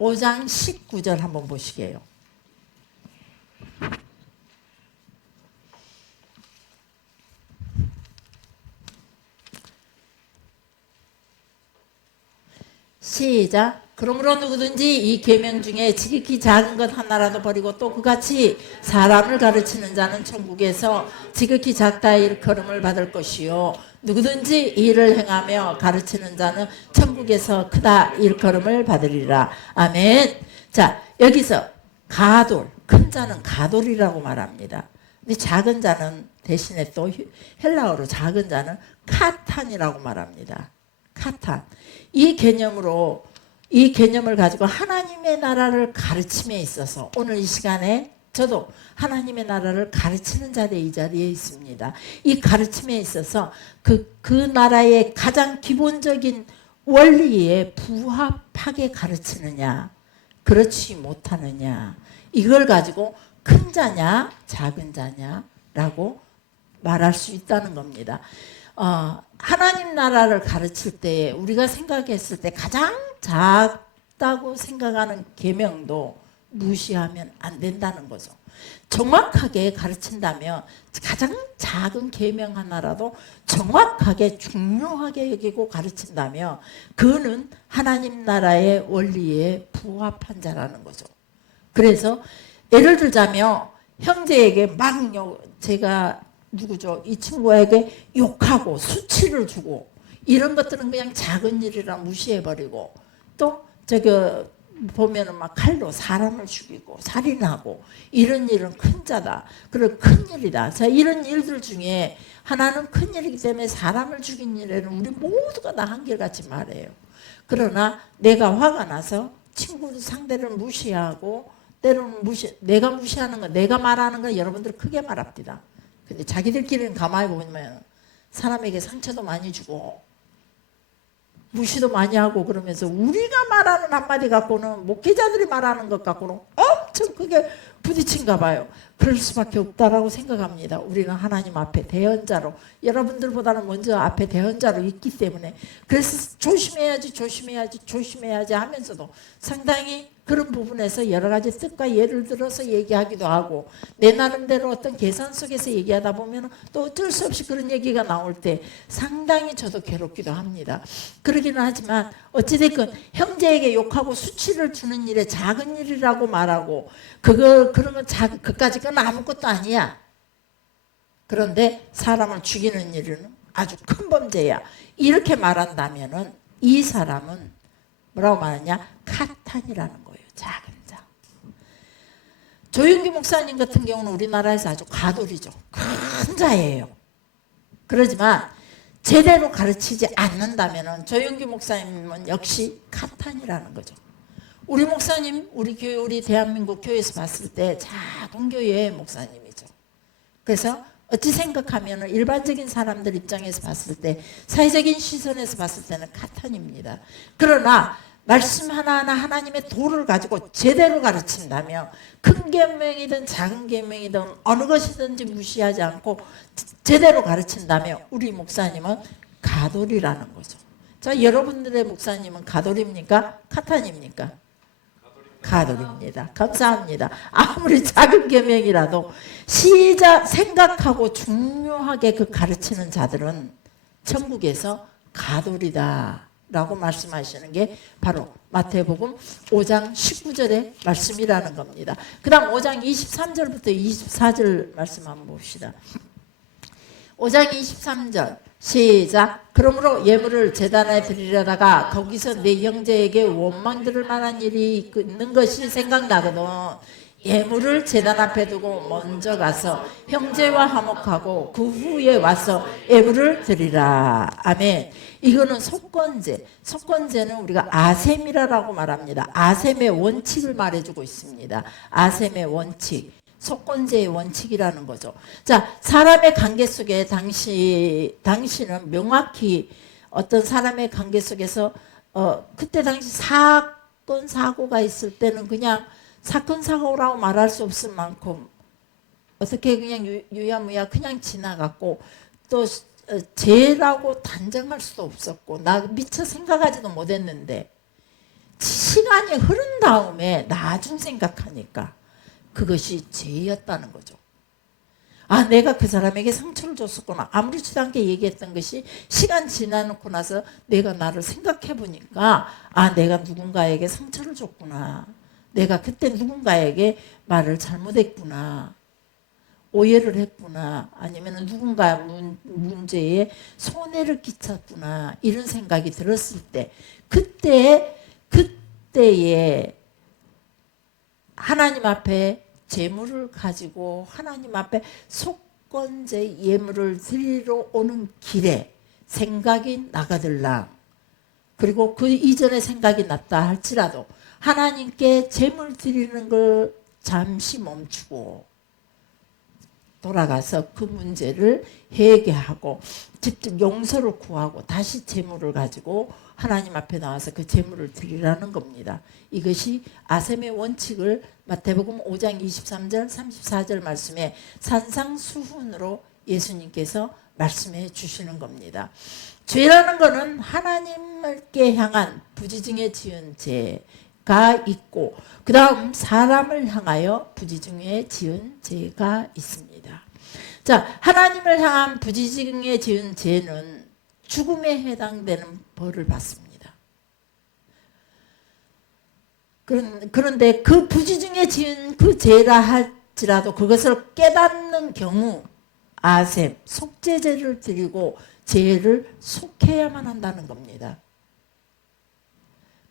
5장 19절 한번 보시게요. 시작. 그러므로 누구든지 이 계명 중에 지극히 작은 것 하나라도 버리고 또 그같이 사람을 가르치는 자는 천국에서 지극히 작다 일컬음을 받을 것이요 누구든지 이를 행하며 가르치는 자는 천국에서 크다 일컬음을 받으리라. 아멘. 자, 여기서 가돌, 큰 자는 가돌이라고 말합니다. 근데 작은 자는 대신에 또 헬라어로 작은 자는 카탄이라고 말합니다. 카탄. 이 개념을 가지고 하나님의 나라를 가르침에 있어서 오늘 이 시간에 저도 하나님의 나라를 가르치는 자리에 이 자리에 있습니다. 이 가르침에 있어서 그 나라의 가장 기본적인 원리에 부합하게 가르치느냐 그렇지 못하느냐 이걸 가지고 큰 자냐 작은 자냐라고 말할 수 있다는 겁니다. 하나님 나라를 가르칠 때 우리가 생각했을 때 가장 작다고 생각하는 계명도 무시하면 안 된다는 거죠. 정확하게 가르친다면 가장 작은 계명 하나라도 정확하게 중요하게 여기고 가르친다면 그는 하나님 나라의 원리에 부합한 자라는 거죠. 그래서 예를 들자면 형제에게 제가 누구죠? 이 친구에게 욕하고 수치를 주고 이런 것들은 그냥 작은 일이라 무시해버리고 또 보면은 막 칼로 사람을 죽이고 살인하고 이런 일은 큰 자다. 그리고 큰 일이다. 자, 이런 일들 중에 하나는 큰 일이기 때문에 사람을 죽인 일에는 우리 모두가 다 한결같이 말해요. 그러나 내가 화가 나서 친구 상대를 무시하고 때로는 내가 무시하는 거 내가 말하는 건 여러분들 크게 말합니다. 근데 자기들끼리는 가만히 보면 사람에게 상처도 많이 주고 무시도 많이 하고 그러면서 우리가 말하는 한마디 갖고는 목회자들이 말하는 것 갖고는 엄청 크게 부딪힌가 봐요. 그럴 수밖에 없다라고 생각합니다. 우리는 하나님 앞에 대언자로 여러분들보다는 먼저 앞에 대언자로 있기 때문에 그래서 조심해야지 하면서도 상당히 그런 부분에서 여러 가지 뜻과 예를 들어서 얘기하기도 하고 내 나름대로 어떤 계산 속에서 얘기하다 보면 또 어쩔 수 없이 그런 얘기가 나올 때 상당히 저도 괴롭기도 합니다. 그러기는 하지만 어찌됐건 형제에게 욕하고 수치를 주는 일에 작은 일이라고 말하고 그러면 그까짓 건 아무것도 아니야. 그런데 사람을 죽이는 일은 아주 큰 범죄야. 이렇게 말한다면은 이 사람은 뭐라고 말하냐? 카탄이라는 거예요. 작은 자. 조윤기 목사님 같은 경우는 우리나라에서 아주 가돌이죠. 큰 자예요. 그러지만 제대로 가르치지 않는다면은 조윤기 목사님은 역시 카탄이라는 거죠. 우리 목사님, 우리 교회, 우리 대한민국 교회에서 봤을 때 작은 교회의 목사님이죠. 그래서 어찌 생각하면 일반적인 사람들 입장에서 봤을 때 사회적인 시선에서 봤을 때는 카탄입니다. 그러나 말씀 하나하나 하나님의 도를 가지고 제대로 가르친다면 큰 계명이든 작은 계명이든 어느 것이든지 무시하지 않고 제대로 가르친다면 우리 목사님은 가돌이라는 거죠. 자, 여러분들의 목사님은 가돌입니까? 카탄입니까? 가돌입니다. 감사합니다. 아무리 작은 계명이라도 생각하고 중요하게 그 가르치는 자들은 천국에서 가돌이다 라고 말씀하시는 게 바로 마태복음 5장 19절의 말씀이라는 겁니다. 그 다음 5장 23절부터 24절 말씀 한번 봅시다. 5장 23절 시작. 그러므로 예물을 제단에 드리려다가 거기서 내 형제에게 원망 들을 만한 일이 있는 것이 생각나거든 예물을 제단 앞에 두고 먼저 가서 형제와 화목하고 그 후에 와서 예물을 드리라. 아멘. 이거는 속건제. 속건제는 우리가 아셈이라고 말합니다. 아셈의 원칙을 말해주고 있습니다. 아셈의 원칙. 속건제의 원칙이라는 거죠. 자, 사람의 관계 속에 당신은 명확히 어떤 사람의 관계 속에서 그때 당시 사건 사고가 있을 때는 그냥 사건 사고라고 말할 수 없을 만큼 어떻게 그냥 유야무야 그냥 지나갔고 또 죄라고 단정할 수도 없었고 나 미처 생각하지도 못했는데 시간이 흐른 다음에 나중 생각하니까 그것이 죄였다는 거죠. 아, 내가 그 사람에게 상처를 줬었구나. 아무렇지도 않게 얘기했던 것이 시간 지나놓고 나서 내가 나를 생각해 보니까 아, 내가 누군가에게 상처를 줬구나. 내가 그때 누군가에게 말을 잘못했구나. 오해를 했구나. 아니면 누군가 문제에 손해를 끼쳤구나. 이런 생각이 들었을 때 그때에 하나님 앞에 재물을 가지고 하나님 앞에 속건제 예물을 드리러 오는 길에 생각이 나가들랑, 그리고 그 이전에 생각이 났다 할지라도 하나님께 재물 드리는 걸 잠시 멈추고 돌아가서 그 문제를 해결하고 직접 용서를 구하고 다시 재물을 가지고 하나님 앞에 나와서 그 재물을 드리라는 겁니다. 이것이 아셈의 원칙을 마태복음 5장 23절 34절 말씀에 산상수훈으로 예수님께서 말씀해 주시는 겁니다. 죄라는 것은 하나님께 향한 부지중에 지은 죄가 있고, 그 다음 사람을 향하여 부지중에 지은 죄가 있습니다. 자, 하나님을 향한 부지중에 지은 죄는 죽음에 해당되는 벌을 받습니다. 그런데 그 부지중에 지은 그 죄라 할지라도 그것을 깨닫는 경우 아셈, 속죄제를 드리고 죄를 속해야만 한다는 겁니다.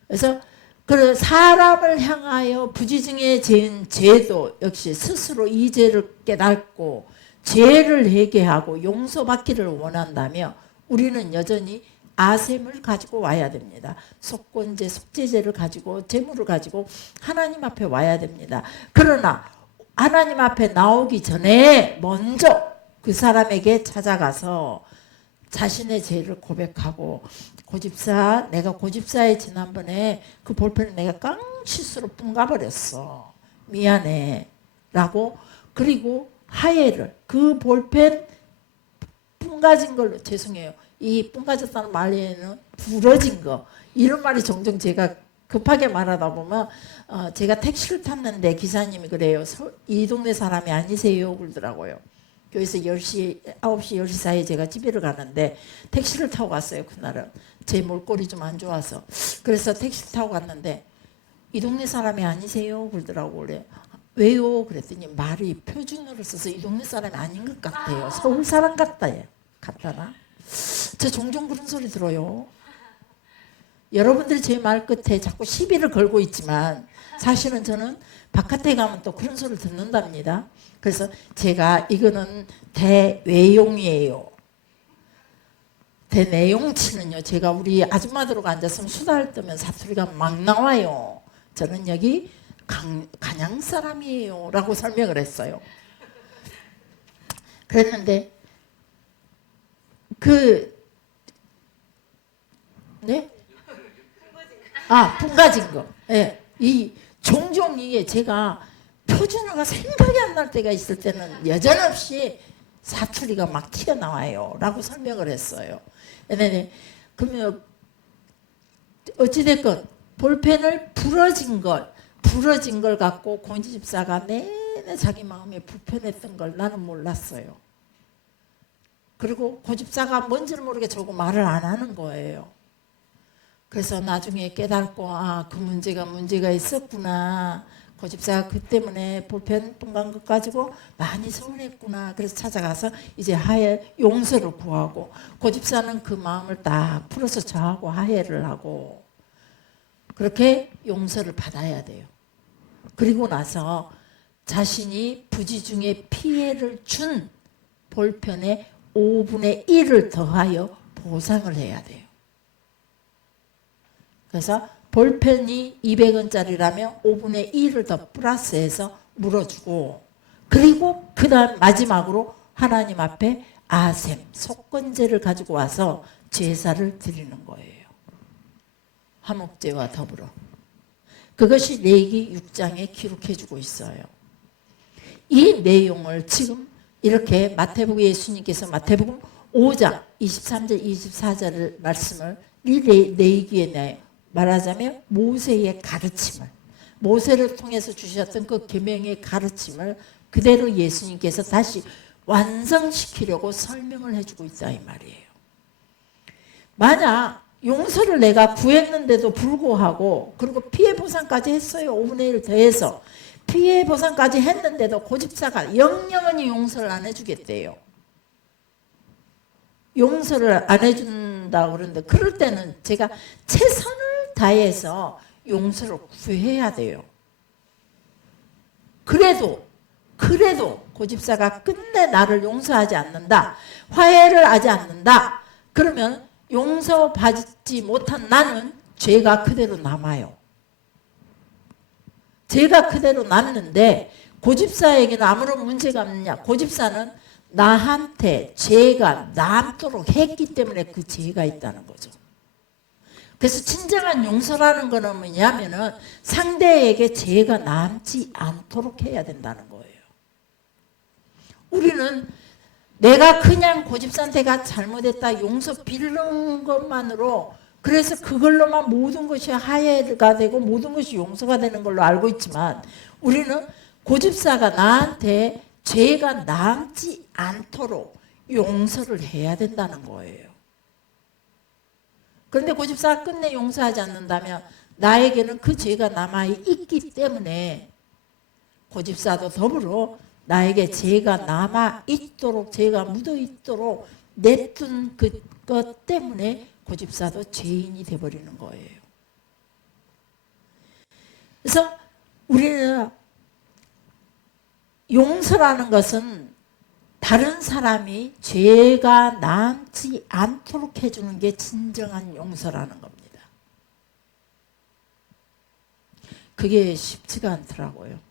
그래서 그 사람을 향하여 부지중에 지은 죄도 역시 스스로 이 죄를 깨닫고 죄를 회개하고 용서받기를 원한다며 우리는 여전히 아셈을 가지고 와야 됩니다. 속건제, 속죄제를 가지고 재물을 가지고 하나님 앞에 와야 됩니다. 그러나 하나님 앞에 나오기 전에 먼저 그 사람에게 찾아가서 자신의 죄를 고백하고, 고집사, 내가 고집사에 지난번에 그 볼펜을 내가 깡치수로 뿜가버렸어. 미안해. 라고, 그리고 하해를, 그 볼펜 뿜가진 걸로, 죄송해요. 이 뿜가졌다는 말에는 부러진 거. 이런 말이 종종 제가 급하게 말하다 보면 제가 택시를 탔는데 기사님이 그래요. 이 동네 사람이 아니세요? 그러더라고요. 교회에서 10시, 9시, 10시 사이에 제가 집에를 가는데 택시를 타고 갔어요. 그날은 제 몰골이 좀 안 좋아서. 그래서 택시를 타고 갔는데 이 동네 사람이 아니세요? 그러더라고. 그래. 왜요? 그랬더니 말이 표준어를 써서 이 동네 사람이 아닌 것 같아요. 서울 사람 같다나? 저 종종 그런 소리 들어요. 여러분들이 제 말 끝에 자꾸 시비를 걸고 있지만 사실은 저는 바깥에 가면 또 그런 소리를 듣는답니다. 그래서 제가 이거는 대외용이에요. 대내용치는요. 제가 우리 아줌마들하고 앉았으면 수다를 떨면 사투리가 막 나와요. 저는 여기 간양 사람이에요. 라고 설명을 했어요. 그랬는데 네? 뿜가진 거. 네. 이 종종 이게 제가 표준어가 생각이 안 날 때가 있을 때는 여전없이 사투리가 막 튀어나와요. 라고 설명을 했어요. 네. 그러면 어찌됐건 볼펜을 부러진 걸 갖고 고집사가 내내 자기 마음에 불편했던 걸 나는 몰랐어요. 그리고 고집사가 뭔지를 모르게 저거 말을 안 하는 거예요. 그래서 나중에 깨닫고 그 문제가 있었구나. 고집사가 그 때문에 볼펜 뿜간 것 가지고 많이 서운했구나. 그래서 찾아가서 이제 하해 용서를 구하고, 고집사는 그 마음을 딱 풀어서 저하고 하해를 하고 그렇게 용서를 받아야 돼요. 그리고 나서 자신이 부지중에 피해를 준 볼펜의 5분의 1을 더하여 보상을 해야 돼요. 그래서 볼펜이 200원짜리라면 5분의 1을 더 플러스해서 물어주고, 그리고 그 다음 마지막으로 하나님 앞에 아셈, 속건제를 가지고 와서 제사를 드리는 거예요. 화목제와 더불어. 그것이 레위기 6장에 기록해주고 있어요. 이 내용을 지금 이렇게 마태복음, 예수님께서 마태복음 5장 23절 24절을 말씀을 이 레위기에 말하자면 모세의 가르침을, 모세를 통해서 주셨던 그 계명의 가르침을 그대로 예수님께서 다시 완성시키려고 설명을 해주고 있다 이 말이에요. 만약 용서를 내가 구했는데도 불구하고, 그리고 피해 보상까지 했어요. 5분의 1 더해서 피해 보상까지 했는데도 고집사가 영영원히 용서를 안 해주겠대요. 용서를 안 해준다고 그러는데, 그럴 때는 제가 최선을 다해서 용서를 구해야 돼요. 그래도 고집사가 끝내 나를 용서하지 않는다, 화해를 하지 않는다, 그러면 용서받지 못한 나는 죄가 그대로 남아요. 죄가 그대로 남는데 고집사에게는 아무런 문제가 없느냐? 고집사는 나한테 죄가 남도록 했기 때문에 그 죄가 있다는 거죠. 그래서 진정한 용서라는 거는 뭐냐면은 상대에게 죄가 남지 않도록 해야 된다는 거예요. 우리는 내가 그냥 고집사한테가 잘못했다 용서 빌는 것만으로, 그래서 그걸로만 모든 것이 화해가 되고 모든 것이 용서가 되는 걸로 알고 있지만, 우리는 고집사가 나한테 죄가 남지 않도록 용서를 해야 된다는 거예요. 그런데 고집사가 끝내 용서하지 않는다면 나에게는 그 죄가 남아있기 때문에 고집사도 더불어 나에게 죄가 남아있도록, 죄가 묻어있도록 냅둔 그것 때문에 고집사도 죄인이 되어버리는 거예요. 그래서 우리는 용서라는 것은 다른 사람이 죄가 남지 않도록 해주는 게 진정한 용서라는 겁니다. 그게 쉽지가 않더라고요.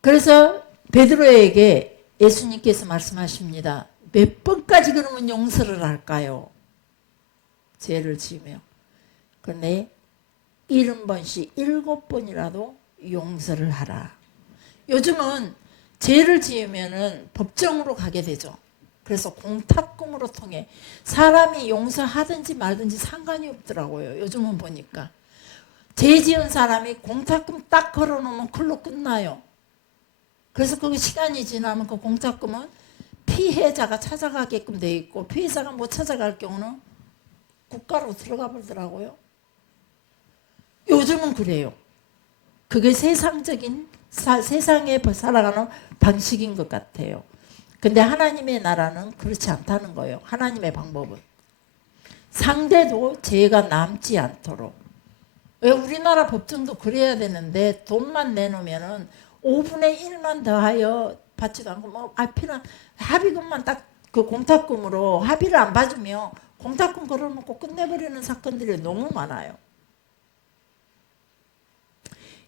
그래서 베드로에게 예수님께서 말씀하십니다. 몇 번까지 그러면 용서를 할까요? 죄를 지으며. 그런데 70번씩 7번이라도 용서를 하라. 요즘은 죄를 지으면은 법정으로 가게 되죠. 그래서 공탁금으로 통해 사람이 용서하든지 말든지 상관이 없더라고요. 요즘은 보니까 죄 지은 사람이 공탁금 딱 걸어놓으면 그걸로 끝나요. 그래서 그 시간이 지나면 그 공탁금은 피해자가 찾아가게끔 돼 있고, 피해자가 못 찾아갈 경우는 국가로 들어가 버리더라고요. 요즘은 그래요. 그게 세상적인 세상에 살아가는 방식인 것 같아요. 근데 하나님의 나라는 그렇지 않다는 거예요. 하나님의 방법은 상대도 죄가 남지 않도록. 왜 우리나라 법정도 그래야 되는데 돈만 내놓으면은 5분의 1만 더하여 받지도 않고, 뭐 필요한 합의금만 딱 그 공탁금으로 합의를 안 봐주면 공탁금 걸어놓고 끝내버리는 사건들이 너무 많아요.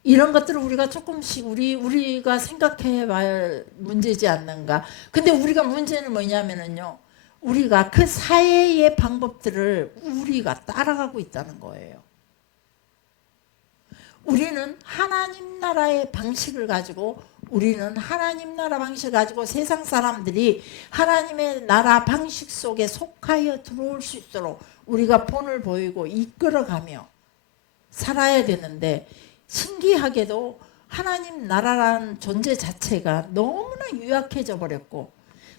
이런 것들을 우리가 조금씩 우리가 생각해 봐야 문제지 않는가. 근데 우리가 문제는 뭐냐면은요, 우리가 그 사회의 방법들을 우리가 따라가고 있다는 거예요. 우리는 하나님 나라의 방식을 가지고, 우리는 하나님 나라 방식을 가지고 세상 사람들이 하나님의 나라 방식 속에 속하여 들어올 수 있도록 우리가 본을 보이고 이끌어가며 살아야 되는데, 신기하게도 하나님 나라라는 존재 자체가 너무나 유약해져 버렸고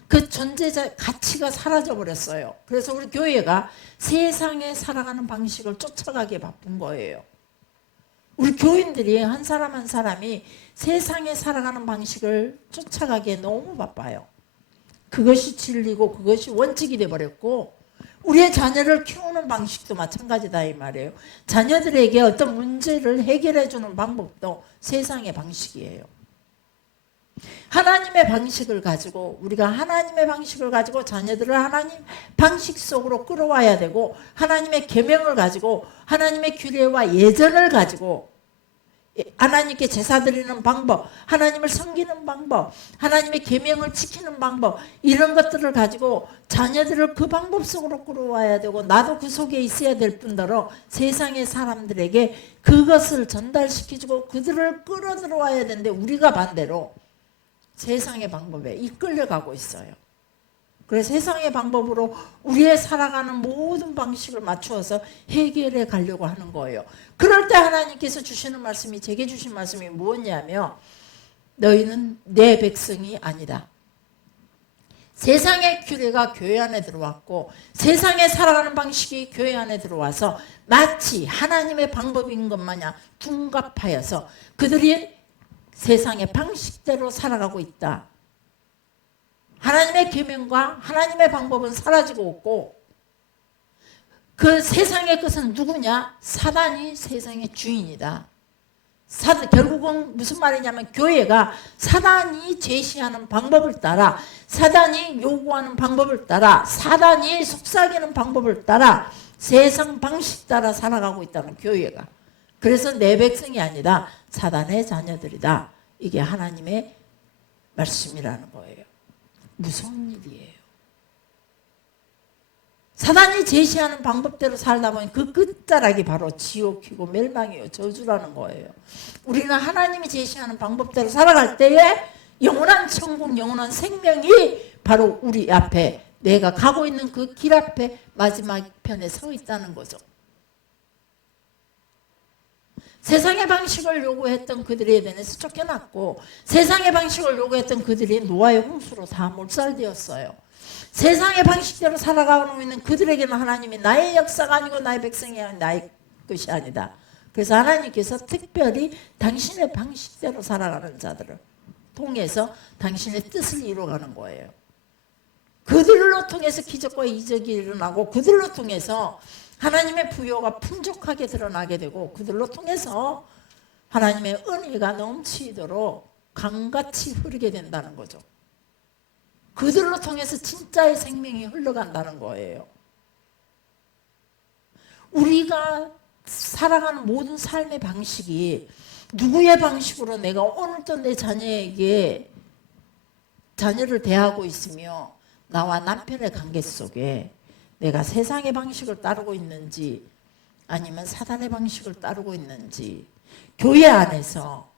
그 존재 가치가 사라져 버렸어요. 그래서 우리 교회가 세상에 살아가는 방식을 쫓아가기에 바쁜 거예요. 우리 교인들이 한 사람 한 사람이 세상에 살아가는 방식을 쫓아가기에 너무 바빠요. 그것이 진리고 그것이 원칙이 돼버렸고, 우리의 자녀를 키우는 방식도 마찬가지다 이 말이에요. 자녀들에게 어떤 문제를 해결해 주는 방법도 세상의 방식이에요. 하나님의 방식을 가지고, 우리가 하나님의 방식을 가지고 자녀들을 하나님 방식 속으로 끌어와야 되고, 하나님의 계명을 가지고, 하나님의 규례와 예전을 가지고, 하나님께 제사 드리는 방법, 하나님을 섬기는 방법, 하나님의 계명을 지키는 방법, 이런 것들을 가지고 자녀들을 그 방법 속으로 끌어와야 되고, 나도 그 속에 있어야 될 뿐더러 세상의 사람들에게 그것을 전달시켜주고 그들을 끌어들어와야 되는데, 우리가 반대로 세상의 방법에 이끌려가고 있어요. 그래서 세상의 방법으로 우리의 살아가는 모든 방식을 맞추어서 해결해 가려고 하는 거예요. 그럴 때 하나님께서 주시는 말씀이, 제게 주신 말씀이 무엇이냐면, 너희는 내 백성이 아니다. 세상의 규례가 교회 안에 들어왔고 세상에 살아가는 방식이 교회 안에 들어와서 마치 하나님의 방법인 것 마냥 둔갑하여서 그들이 세상의 방식대로 살아가고 있다. 하나님의 계명과 하나님의 방법은 사라지고 없고 그 세상의 것은 누구냐? 사단이 세상의 주인이다. 결국은 무슨 말이냐면 교회가 사단이 제시하는 방법을 따라, 사단이 요구하는 방법을 따라, 사단이 속삭이는 방법을 따라 세상 방식 따라 살아가고 있다는 교회가. 그래서 내 백성이 아니다. 사단의 자녀들이다. 이게 하나님의 말씀이라는 거예요. 무서운 일이에요. 사단이 제시하는 방법대로 살다 보니 그 끝자락이 바로 지옥이고 멸망이요 저주라는 거예요. 우리는 하나님이 제시하는 방법대로 살아갈 때에 영원한 천국, 영원한 생명이 바로 우리 앞에, 내가 가고 있는 그 길 앞에 마지막 편에 서 있다는 거죠. 세상의 방식을 요구했던 그들에 대해서 쫓겨났고 세상의 방식을 요구했던 그들이 노아의 홍수로 다 몰살되었어요. 세상의 방식대로 살아가고 있는 그들에게는 하나님이 나의 역사가 아니고 나의 백성이 아니고 나의 것이 아니다. 그래서 하나님께서 특별히 당신의 방식대로 살아가는 자들을 통해서 당신의 뜻을 이루어가는 거예요. 그들로 통해서 기적과 이적이 일어나고 그들로 통해서 하나님의 부요가 풍족하게 드러나게 되고 그들로 통해서 하나님의 은혜가 넘치도록 강같이 흐르게 된다는 거죠. 그들로 통해서 진짜의 생명이 흘러간다는 거예요. 우리가 살아가는 모든 삶의 방식이 누구의 방식으로 내가 오늘도 내 자녀에게 자녀를 대하고 있으며 나와 남편의 관계 속에 내가 세상의 방식을 따르고 있는지 아니면 사단의 방식을 따르고 있는지, 교회 안에서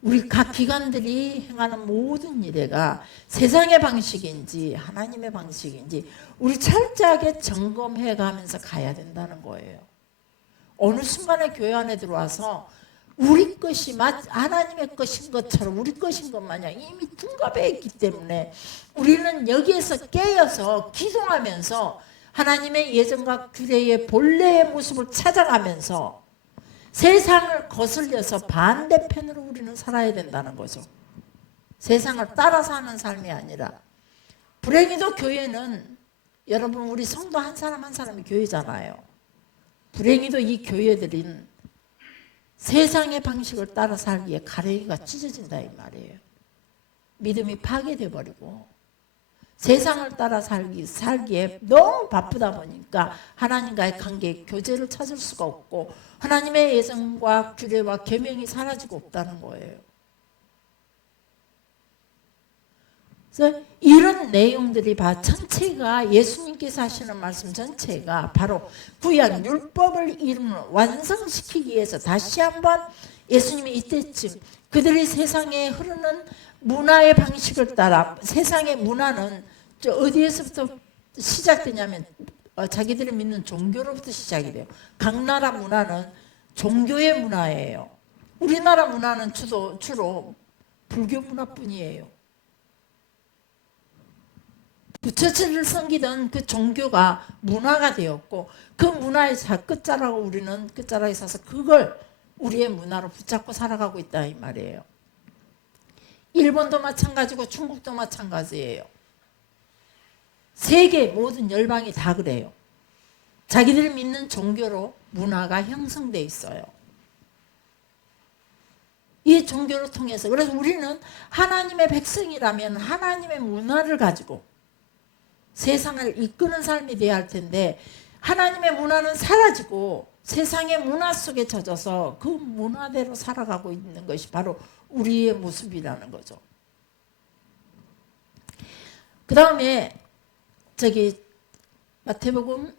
우리 각 기관들이 행하는 모든 일에가 세상의 방식인지 하나님의 방식인지 우리 철저하게 점검해 가면서 가야 된다는 거예요. 어느 순간에 교회 안에 들어와서 우리 것이 하나님의 것인 것처럼 우리 것인 것 마냥 이미 둔갑해 있기 때문에 우리는 여기에서 깨어서 기도하면서 하나님의 예정과 규례의 본래의 모습을 찾아가면서 세상을 거슬려서 반대편으로 우리는 살아야 된다는 거죠. 세상을 따라 사는 삶이 아니라. 불행히도 교회는, 여러분 우리 성도 한 사람 한 사람이 교회잖아요. 불행히도 이 교회들은 세상의 방식을 따라 살기에 가래기가 찢어진다 이 말이에요. 믿음이 파괴돼 버리고 세상을 따라 살기에 너무 바쁘다 보니까 하나님과의 관계, 교제를 찾을 수가 없고 하나님의 예정과 규례와 계명이 사라지고 없다는 거예요. 그래서 이런 내용들이 전체가 예수님께서 하시는 말씀 전체가 바로 구약 율법을 이루는 완성시키기 위해서 다시 한번 예수님이 이때쯤 그들이 세상에 흐르는 문화의 방식을 따라, 세상의 문화는 어디에서부터 시작되냐면 자기들이 믿는 종교로부터 시작이 돼요. 각 나라 문화는 종교의 문화예요. 우리나라 문화는 주로 불교 문화뿐이에요. 부처를 섬기던 그 종교가 문화가 되었고 그 문화의 끝자락을 우리는 끝자락에 서서 그걸 우리의 문화로 붙잡고 살아가고 있다 이 말이에요. 일본도 마찬가지고 중국도 마찬가지예요. 세계 모든 열방이 다 그래요. 자기들 믿는 종교로 문화가 형성돼 있어요. 이 종교를 통해서, 그래서 우리는 하나님의 백성이라면 하나님의 문화를 가지고 세상을 이끄는 삶이 돼야 할 텐데 하나님의 문화는 사라지고 세상의 문화 속에 젖어서 그 문화대로 살아가고 있는 것이 바로 우리의 모습이라는 거죠. 그 다음에 마태복음